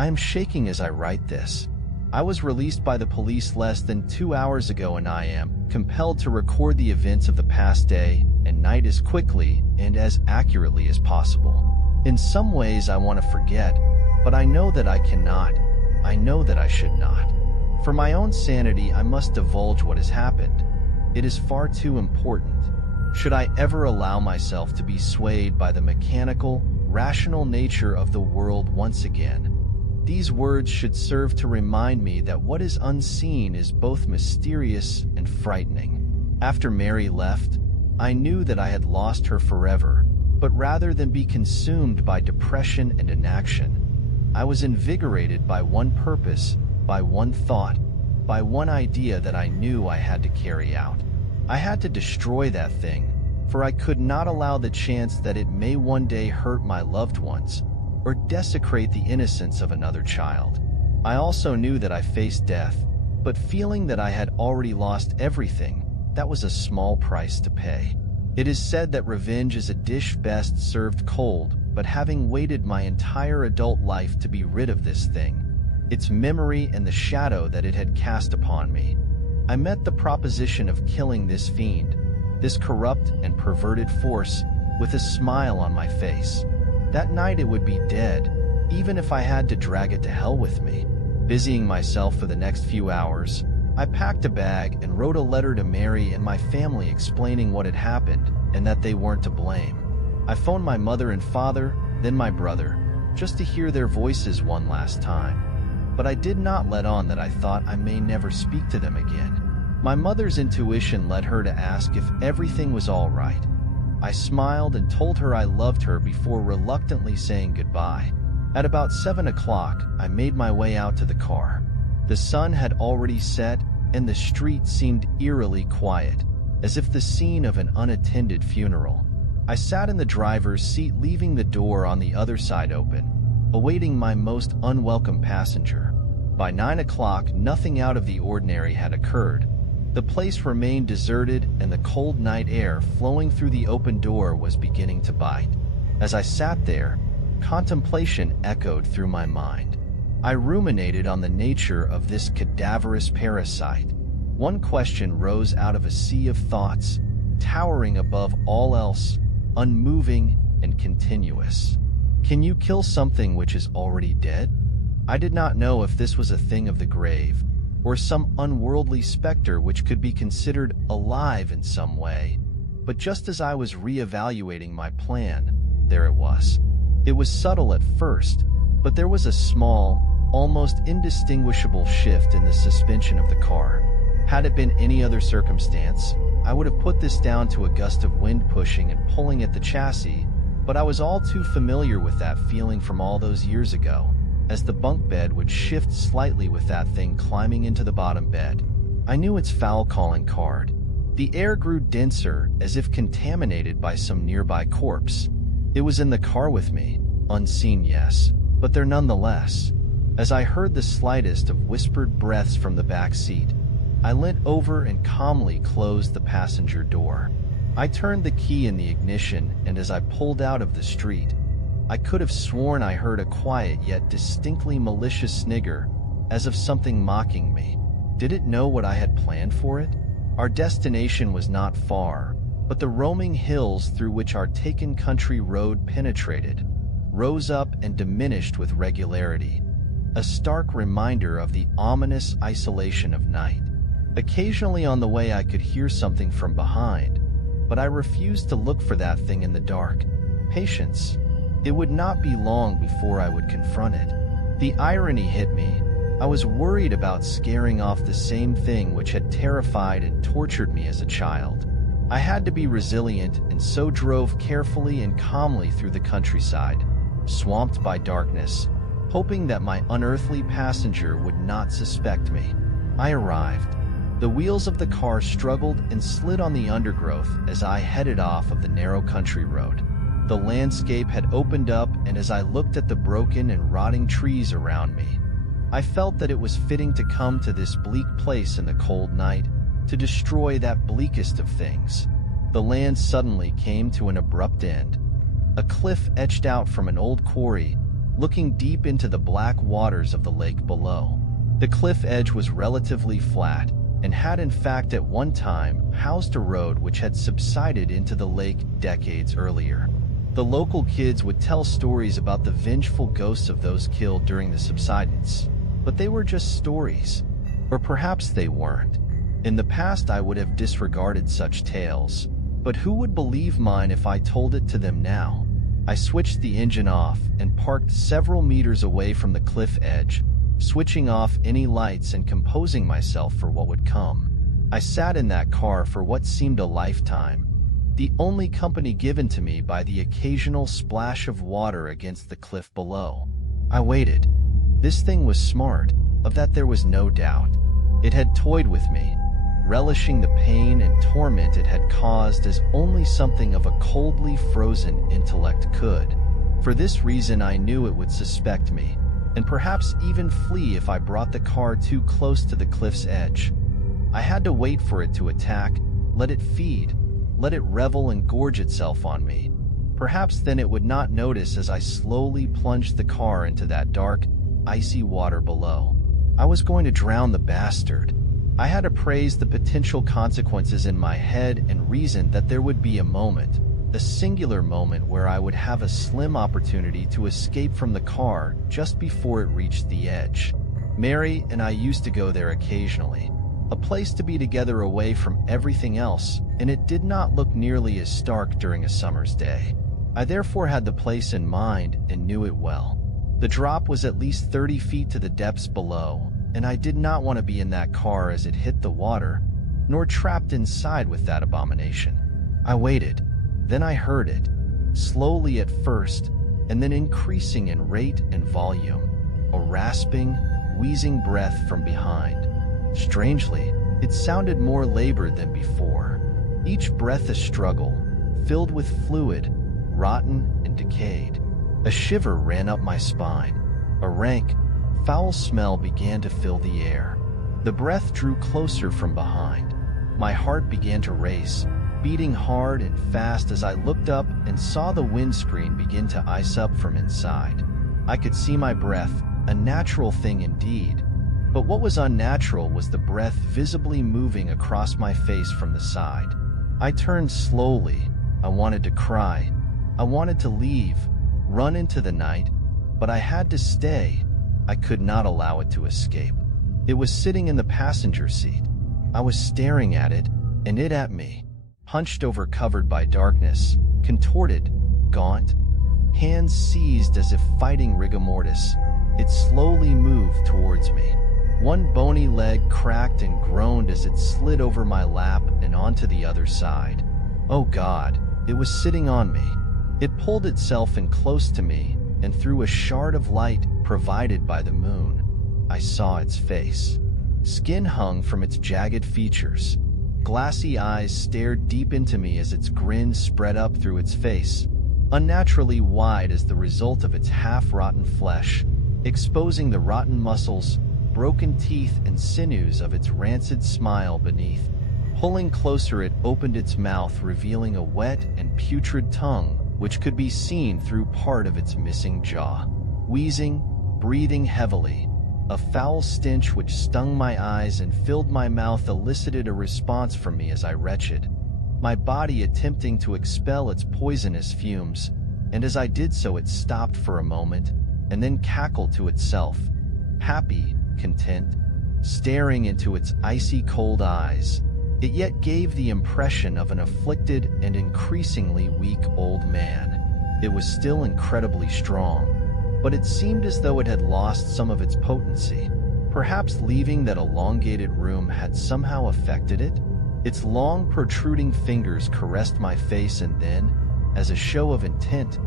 I am shaking as I write this. I was released by the police less than 2 hours ago, and I am compelled to record the events of the past day and night as quickly and as accurately as possible. In some ways I want to forget, but I know that I cannot. I know that I should not. For my own sanity, I must divulge what has happened. It is far too important. Should I ever allow myself to be swayed by the mechanical, rational nature of the world once again, these words should serve to remind me that what is unseen is both mysterious and frightening. After Mary left, I knew that I had lost her forever, but rather than be consumed by depression and inaction, I was invigorated by one purpose, by one thought, by one idea that I knew I had to carry out. I had to destroy that thing, for I could not allow the chance that it may one day hurt my loved ones or desecrate the innocence of another child. I also knew that I faced death, but feeling that I had already lost everything, that was a small price to pay. It is said that revenge is a dish best served cold, but having waited my entire adult life to be rid of this thing, its memory and the shadow that it had cast upon me, I met the proposition of killing this fiend, this corrupt and perverted force, with a smile on my face. That night it would be dead, even if I had to drag it to hell with me. Busying myself for the next few hours, I packed a bag and wrote a letter to Mary and my family explaining what had happened and that they weren't to blame. I phoned my mother and father, then my brother, just to hear their voices one last time. But I did not let on that I thought I may never speak to them again. My mother's intuition led her to ask if everything was all right. I smiled and told her I loved her before reluctantly saying goodbye. At about 7 o'clock, I made my way out to the car. The sun had already set, and the street seemed eerily quiet, as if the scene of an unattended funeral. I sat in the driver's seat, leaving the door on the other side open, awaiting my most unwelcome passenger. By 9 o'clock, nothing out of the ordinary had occurred. The place remained deserted, and the cold night air flowing through the open door was beginning to bite. As I sat there, contemplation echoed through my mind. I ruminated on the nature of this cadaverous parasite. One question rose out of a sea of thoughts, towering above all else, unmoving and continuous. Can you kill something which is already dead? I did not know if this was a thing of the grave, or some unworldly specter which could be considered alive in some way. But just as I was re-evaluating my plan, there it was. It was subtle at first, but there was a small, almost indistinguishable shift in the suspension of the car. Had it been any other circumstance, I would have put this down to a gust of wind pushing and pulling at the chassis, but I was all too familiar with that feeling from all those years ago, as the bunk bed would shift slightly with that thing climbing into the bottom bed. I knew its foul calling card. The air grew denser, as if contaminated by some nearby corpse. It was in the car with me, unseen, yes, but there nonetheless. As I heard the slightest of whispered breaths from the back seat, I leant over and calmly closed the passenger door. I turned the key in the ignition, and as I pulled out of the street, I could have sworn I heard a quiet yet distinctly malicious snigger, as of something mocking me. Did it know what I had planned for it? Our destination was not far, but the roaming hills through which our taken country road penetrated rose up and diminished with regularity, a stark reminder of the ominous isolation of night. Occasionally on the way I could hear something from behind, but I refused to look for that thing in the dark. Patience. It would not be long before I would confront it. The irony hit me. I was worried about scaring off the same thing which had terrified and tortured me as a child. I had to be resilient, and so drove carefully and calmly through the countryside, swamped by darkness, hoping that my unearthly passenger would not suspect me. I arrived. The wheels of the car struggled and slid on the undergrowth as I headed off of the narrow country road. The landscape had opened up, and as I looked at the broken and rotting trees around me, I felt that it was fitting to come to this bleak place in the cold night, to destroy that bleakest of things. The land suddenly came to an abrupt end. A cliff etched out from an old quarry looking deep into the black waters of the lake below. The cliff edge was relatively flat and had in fact at one time housed a road which had subsided into the lake decades earlier. The local kids would tell stories about the vengeful ghosts of those killed during the subsidence, but they were just stories. Or perhaps they weren't. In the past I would have disregarded such tales, but who would believe mine if I told it to them now? I switched the engine off and parked several meters away from the cliff edge, switching off any lights and composing myself for what would come. I sat in that car for what seemed a lifetime, the only company given to me by the occasional splash of water against the cliff below. I waited. This thing was smart, of that there was no doubt. It had toyed with me, relishing the pain and torment it had caused as only something of a coldly frozen intellect could. For this reason I knew it would suspect me, and perhaps even flee if I brought the car too close to the cliff's edge. I had to wait for it to attack, let it feed, let it revel and gorge itself on me. Perhaps then it would not notice as I slowly plunged the car into that dark, icy water below. I was going to drown the bastard. I had appraised the potential consequences in my head and reasoned that there would be a moment, a singular moment where I would have a slim opportunity to escape from the car just before it reached the edge. Mary and I used to go there occasionally, a place to be together away from everything else, and it did not look nearly as stark during a summer's day. I therefore had the place in mind and knew it well. The drop was at least 30 feet to the depths below, and I did not want to be in that car as it hit the water, nor trapped inside with that abomination. I waited. Then I heard it, slowly at first, and then increasing in rate and volume, a rasping, wheezing breath from behind. Strangely, it sounded more labored than before, each breath a struggle, filled with fluid, rotten and decayed. A shiver ran up my spine. A rank, foul smell began to fill the air. The breath drew closer from behind. My heart began to race, beating hard and fast as I looked up and saw the windscreen begin to ice up from inside. I could see my breath, a natural thing indeed, but what was unnatural was the breath visibly moving across my face from the side. I turned slowly. I wanted to cry. I wanted to leave, run into the night, but I had to stay. I could not allow it to escape. It was sitting in the passenger seat. I was staring at it, and it at me, hunched over, covered by darkness, contorted, gaunt, hands seized as if fighting rigor mortis. It slowly moved towards me. One bony leg cracked and groaned as it slid over my lap and onto the other side. Oh God, it was sitting on me. It pulled itself in close to me, and through a shard of light provided by the moon, I saw its face. Skin hung from its jagged features. Glassy eyes stared deep into me as its grin spread up through its face, unnaturally wide as the result of its half-rotten flesh, exposing the rotten muscles, broken teeth and sinews of its rancid smile beneath. Pulling closer, it opened its mouth, revealing a wet and putrid tongue which could be seen through part of its missing jaw. Wheezing, breathing heavily, a foul stench which stung my eyes and filled my mouth elicited a response from me as I retched, my body attempting to expel its poisonous fumes, and as I did so it stopped for a moment and then cackled to itself, happy, content, staring into its icy cold eyes. It yet gave the impression of an afflicted and increasingly weak old man. It was still incredibly strong, but it seemed as though it had lost some of its potency. Perhaps leaving that elongated room had somehow affected it? Its long, protruding fingers caressed my face, and then, as a show of intent,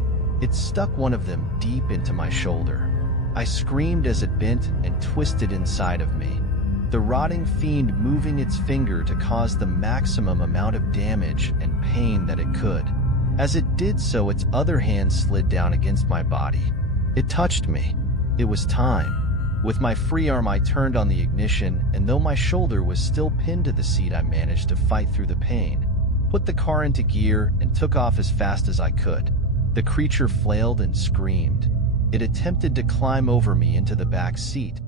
it stuck one of them deep into my shoulder. I screamed as it bent and twisted inside of me, the rotting fiend moving its finger to cause the maximum amount of damage and pain that it could. As it did so, its other hand slid down against my body. It touched me. It was time. With my free arm I turned on the ignition, and though my shoulder was still pinned to the seat, I managed to fight through the pain, put the car into gear, and took off as fast as I could. The creature flailed and screamed. It attempted to climb over me into the back seat,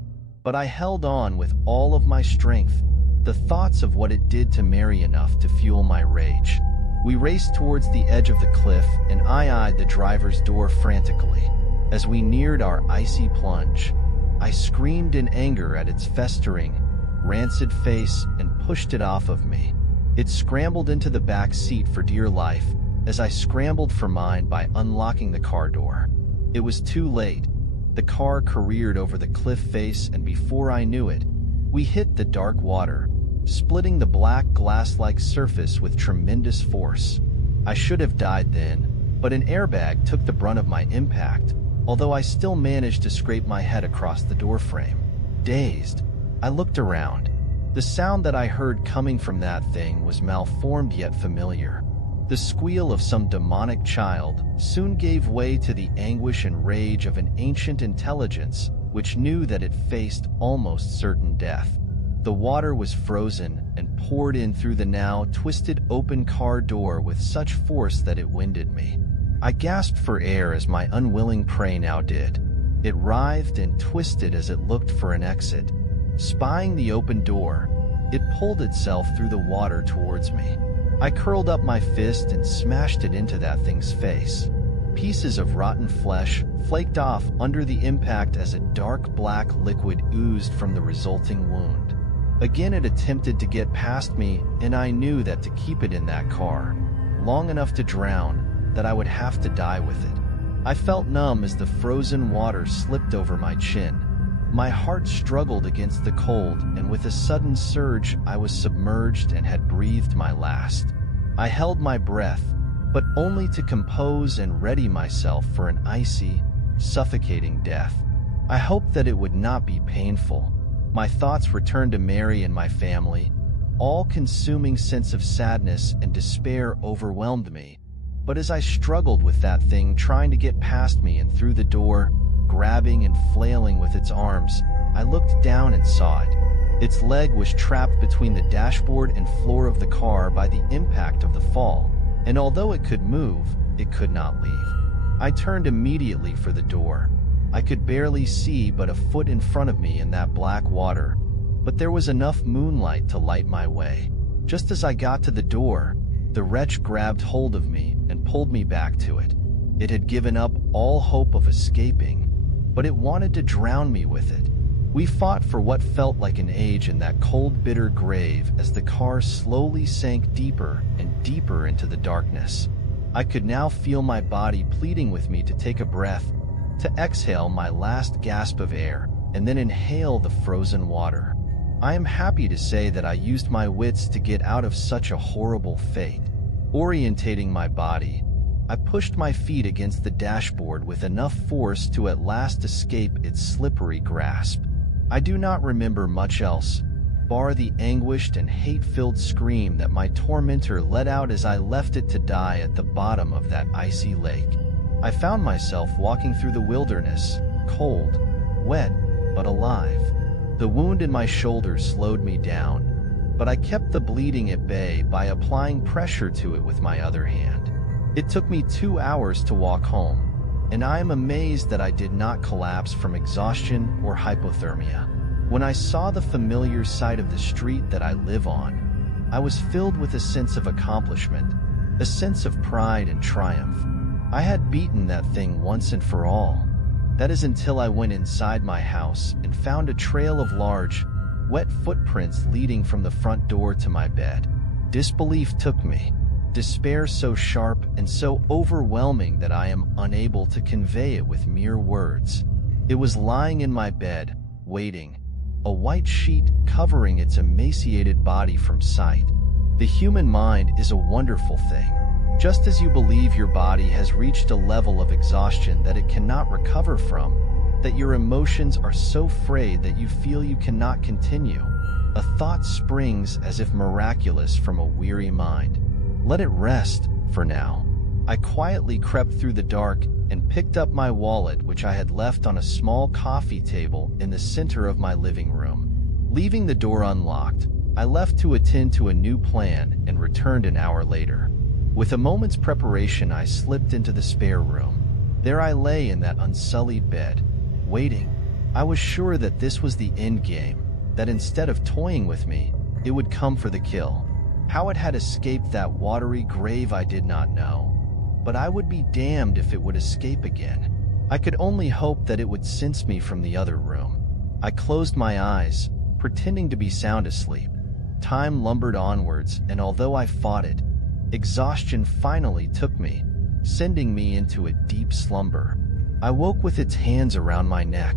but I held on with all of my strength, the thoughts of what it did to Mary enough to fuel my rage. We raced towards the edge of the cliff, and I eyed the driver's door frantically. As we neared our icy plunge, I screamed in anger at its festering, rancid face and pushed it off of me. It scrambled into the back seat for dear life as I scrambled for mine by unlocking the car door. It was too late. The car careered over the cliff face, and before I knew it, we hit the dark water, splitting the black glass-like surface with tremendous force. I should have died then, but an airbag took the brunt of my impact, although I still managed to scrape my head across the doorframe. Dazed, I looked around. The sound that I heard coming from that thing was malformed yet familiar. The squeal of some demonic child soon gave way to the anguish and rage of an ancient intelligence which knew that it faced almost certain death. The water was frozen and poured in through the now twisted open car door with such force that it winded me. I gasped for air as my unwilling prey now did. It writhed and twisted as it looked for an exit. Spying the open door, it pulled itself through the water towards me. I curled up my fist and smashed it into that thing's face. Pieces of rotten flesh flaked off under the impact as a dark black liquid oozed from the resulting wound. Again it attempted to get past me, and I knew that to keep it in that car long enough to drown, that I would have to die with it. I felt numb as the frozen water slipped over my chin. My heart struggled against the cold, and with a sudden surge I was submerged and had breathed my last. I held my breath, but only to compose and ready myself for an icy, suffocating death. I hoped that it would not be painful. My thoughts returned to Mary and my family. All-consuming sense of sadness and despair overwhelmed me. But as I struggled with that thing trying to get past me and through the door, grabbing and flailing with its arms, I looked down and saw it. Its leg was trapped between the dashboard and floor of the car by the impact of the fall, and although it could move, it could not leave. I turned immediately for the door. I could barely see but a foot in front of me in that black water, but there was enough moonlight to light my way. Just as I got to the door, the wretch grabbed hold of me and pulled me back to it. It had given up all hope of escaping, but it wanted to drown me with it. We fought for what felt like an age in that cold, bitter grave as the car slowly sank deeper and deeper into the darkness. I could now feel my body pleading with me to take a breath, to exhale my last gasp of air, and then inhale the frozen water. I am happy to say that I used my wits to get out of such a horrible fate. Orientating my body, I pushed my feet against the dashboard with enough force to at last escape its slippery grasp. I do not remember much else, bar the anguished and hate-filled scream that my tormentor let out as I left it to die at the bottom of that icy lake. I found myself walking through the wilderness, cold, wet, but alive. The wound in my shoulder slowed me down, but I kept the bleeding at bay by applying pressure to it with my other hand. It took me 2 hours to walk home, and I am amazed that I did not collapse from exhaustion or hypothermia. When I saw the familiar sight of the street that I live on, I was filled with a sense of accomplishment, a sense of pride and triumph. I had beaten that thing once and for all. That is until I went inside my house and found a trail of large, wet footprints leading from the front door to my bed. Disbelief took me, despair so sharp and so overwhelming that I am unable to convey it with mere words. It was lying in my bed, waiting, a white sheet covering its emaciated body from sight. The human mind is a wonderful thing. Just as you believe your body has reached a level of exhaustion that it cannot recover from, that your emotions are so frayed that you feel you cannot continue, a thought springs as if miraculous from a weary mind. Let it rest, for now. I quietly crept through the dark and picked up my wallet, which I had left on a small coffee table in the center of my living room. Leaving the door unlocked, I left to attend to a new plan and returned an hour later. With a moment's preparation, I slipped into the spare room. There I lay in that unsullied bed, waiting. I was sure that this was the end game, that instead of toying with me, it would come for the kill. How it had escaped that watery grave I did not know, but I would be damned if it would escape again. I could only hope that it would sense me from the other room. I closed my eyes, pretending to be sound asleep. Time lumbered onwards, and although I fought it, exhaustion finally took me, sending me into a deep slumber. I woke with its hands around my neck.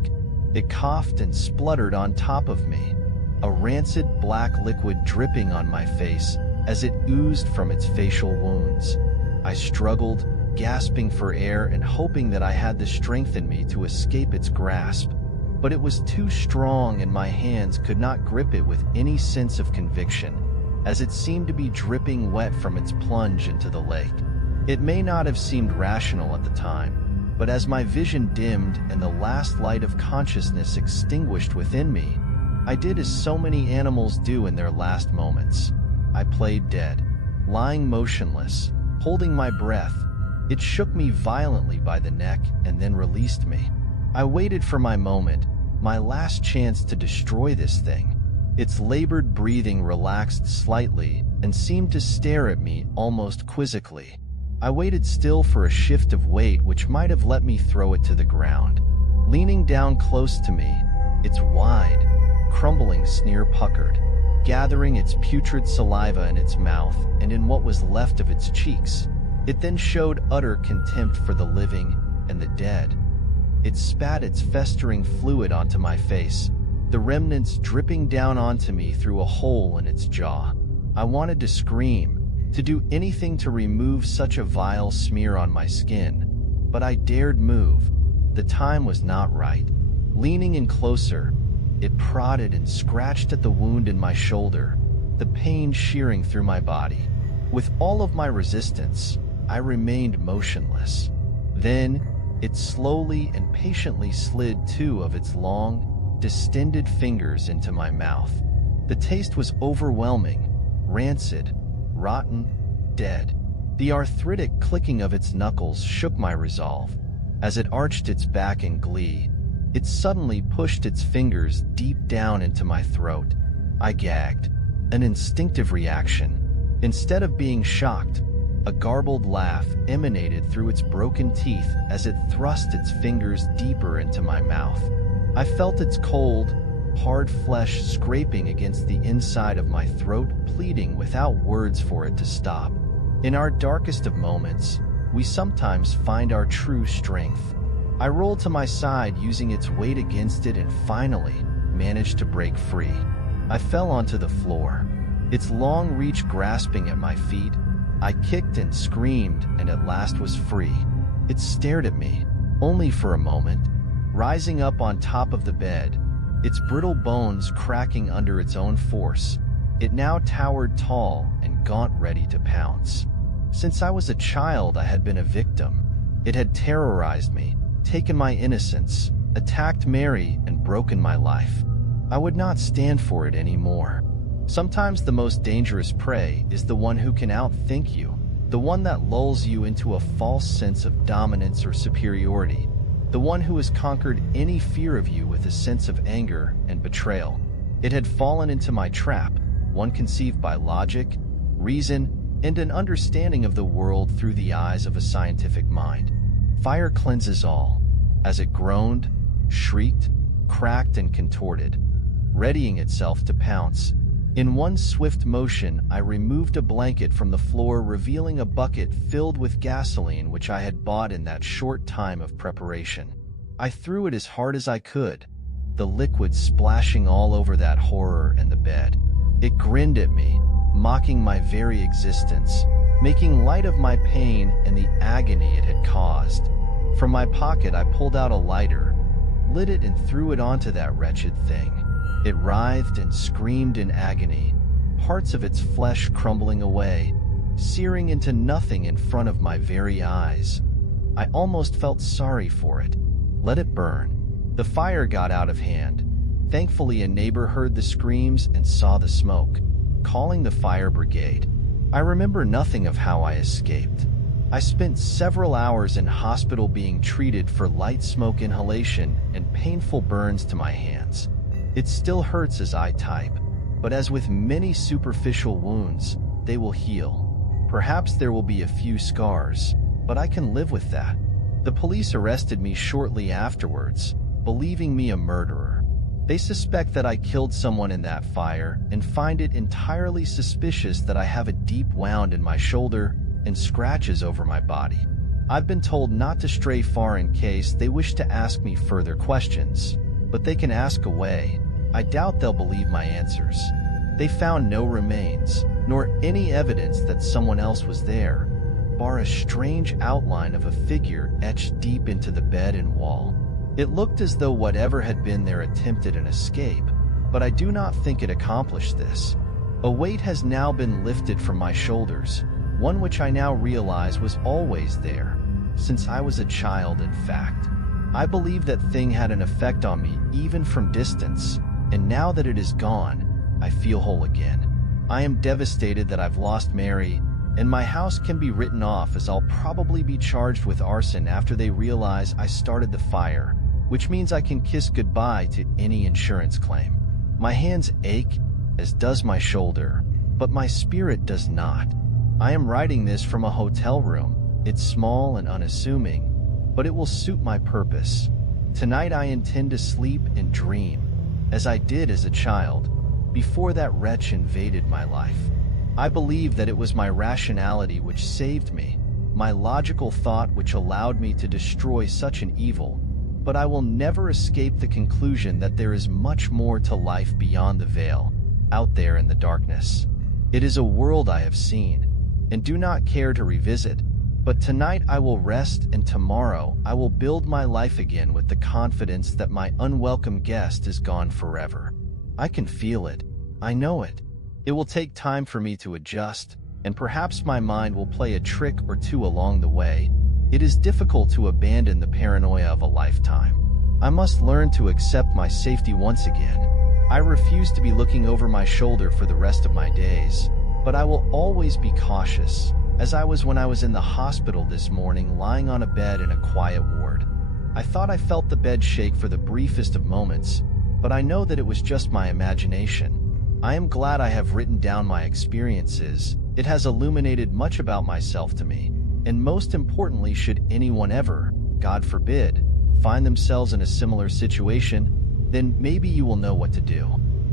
It coughed and spluttered on top of me, a rancid black liquid dripping on my face as it oozed from its facial wounds. I struggled, gasping for air and hoping that I had the strength in me to escape its grasp. But it was too strong and my hands could not grip it with any sense of conviction, as it seemed to be dripping wet from its plunge into the lake. It may not have seemed rational at the time, but as my vision dimmed and the last light of consciousness extinguished within me, I did as so many animals do in their last moments. I played dead, lying motionless, holding my breath. It shook me violently by the neck and then released me. I waited for my moment, my last chance to destroy this thing. Its labored breathing relaxed slightly and seemed to stare at me almost quizzically. I waited still for a shift of weight which might have let me throw it to the ground. Leaning down close to me, its wide, crumbling sneer puckered, gathering its putrid saliva in its mouth and in what was left of its cheeks. It then showed utter contempt for the living and the dead. It spat its festering fluid onto my face, the remnants dripping down onto me through a hole in its jaw. I wanted to scream, to do anything to remove such a vile smear on my skin, but I dared move. The time was not right. Leaning in closer, it prodded and scratched at the wound in my shoulder, the pain shearing through my body. With all of my resistance, I remained motionless. Then, it slowly and patiently slid two of its long, distended fingers into my mouth. The taste was overwhelming, rancid, rotten, dead. The arthritic clicking of its knuckles shook my resolve. As it arched its back in glee, it suddenly pushed its fingers deep down into my throat. I gagged, an instinctive reaction. Instead of being shocked, a garbled laugh emanated through its broken teeth as it thrust its fingers deeper into my mouth. I felt its cold, hard flesh scraping against the inside of my throat, pleading without words for it to stop. In our darkest of moments, we sometimes find our true strength. I rolled to my side using its weight against it and finally managed to break free. I fell onto the floor, its long reach grasping at my feet. I kicked and screamed and at last was free. It stared at me, only for a moment, rising up on top of the bed, its brittle bones cracking under its own force. It now towered tall and gaunt, ready to pounce. Since I was a child, I had been a victim. It had terrorized me, taken my innocence, attacked Mary, and broken my life. I would not stand for it anymore. Sometimes the most dangerous prey is the one who can outthink you, the one that lulls you into a false sense of dominance or superiority, the one who has conquered any fear of you with a sense of anger and betrayal. It had fallen into my trap, one conceived by logic, reason, and an understanding of the world through the eyes of a scientific mind. Fire cleanses all. As it groaned, shrieked, cracked, and contorted, readying itself to pounce. In one swift motion, I removed a blanket from the floor, revealing a bucket filled with gasoline which I had bought in that short time of preparation. I threw it as hard as I could, the liquid splashing all over that horror and the bed. It grinned at me, mocking my very existence, making light of my pain and the agony it had caused. From my pocket, I pulled out a lighter, lit it, and threw it onto that wretched thing. It writhed and screamed in agony, parts of its flesh crumbling away, searing into nothing in front of my very eyes. I almost felt sorry for it. Let it burn. The fire got out of hand. Thankfully, a neighbor heard the screams and saw the smoke, calling the fire brigade. I remember nothing of how I escaped. I spent several hours in hospital being treated for light smoke inhalation and painful burns to my hands. It still hurts as I type, but as with many superficial wounds, they will heal. Perhaps there will be a few scars, but I can live with that. The police arrested me shortly afterwards, believing me a murderer. They suspect that I killed someone in that fire and find it entirely suspicious that I have a deep wound in my shoulder and scratches over my body. I've been told not to stray far in case they wish to ask me further questions, but they can ask away. I doubt they'll believe my answers. They found no remains, nor any evidence that someone else was there, bar a strange outline of a figure etched deep into the bed and wall. It looked as though whatever had been there attempted an escape, but I do not think it accomplished this. A weight has now been lifted from my shoulders, one which I now realize was always there, since I was a child in fact. I believe that thing had an effect on me even from distance, and now that it is gone, I feel whole again. I am devastated that I've lost Mary, and my house can be written off as I'll probably be charged with arson after they realize I started the fire, which means I can kiss goodbye to any insurance claim. My hands ache, as does my shoulder, but my spirit does not. I am writing this from a hotel room. It's small and unassuming, but it will suit my purpose. Tonight I intend to sleep and dream, as I did as a child, before that wretch invaded my life. I believe that it was my rationality which saved me, my logical thought which allowed me to destroy such an evil, but I will never escape the conclusion that there is much more to life beyond the veil, out there in the darkness. It is a world I have seen, and do not care to revisit, but tonight I will rest and tomorrow I will build my life again with the confidence that my unwelcome guest is gone forever. I can feel it. I know it. It will take time for me to adjust, and perhaps my mind will play a trick or two along the way. It is difficult to abandon the paranoia of a lifetime. I must learn to accept my safety once again. I refuse to be looking over my shoulder for the rest of my days, but I will always be cautious, as I was when I was in the hospital this morning lying on a bed in a quiet ward. I thought I felt the bed shake for the briefest of moments, but I know that it was just my imagination. I am glad I have written down my experiences. It has illuminated much about myself to me, and most importantly, should anyone ever, God forbid, find themselves in a similar situation, then maybe you will know what to do.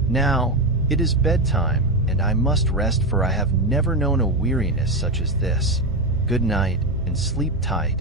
Now, it is bedtime, and I must rest, for I have never known a weariness such as this. Good night, and sleep tight.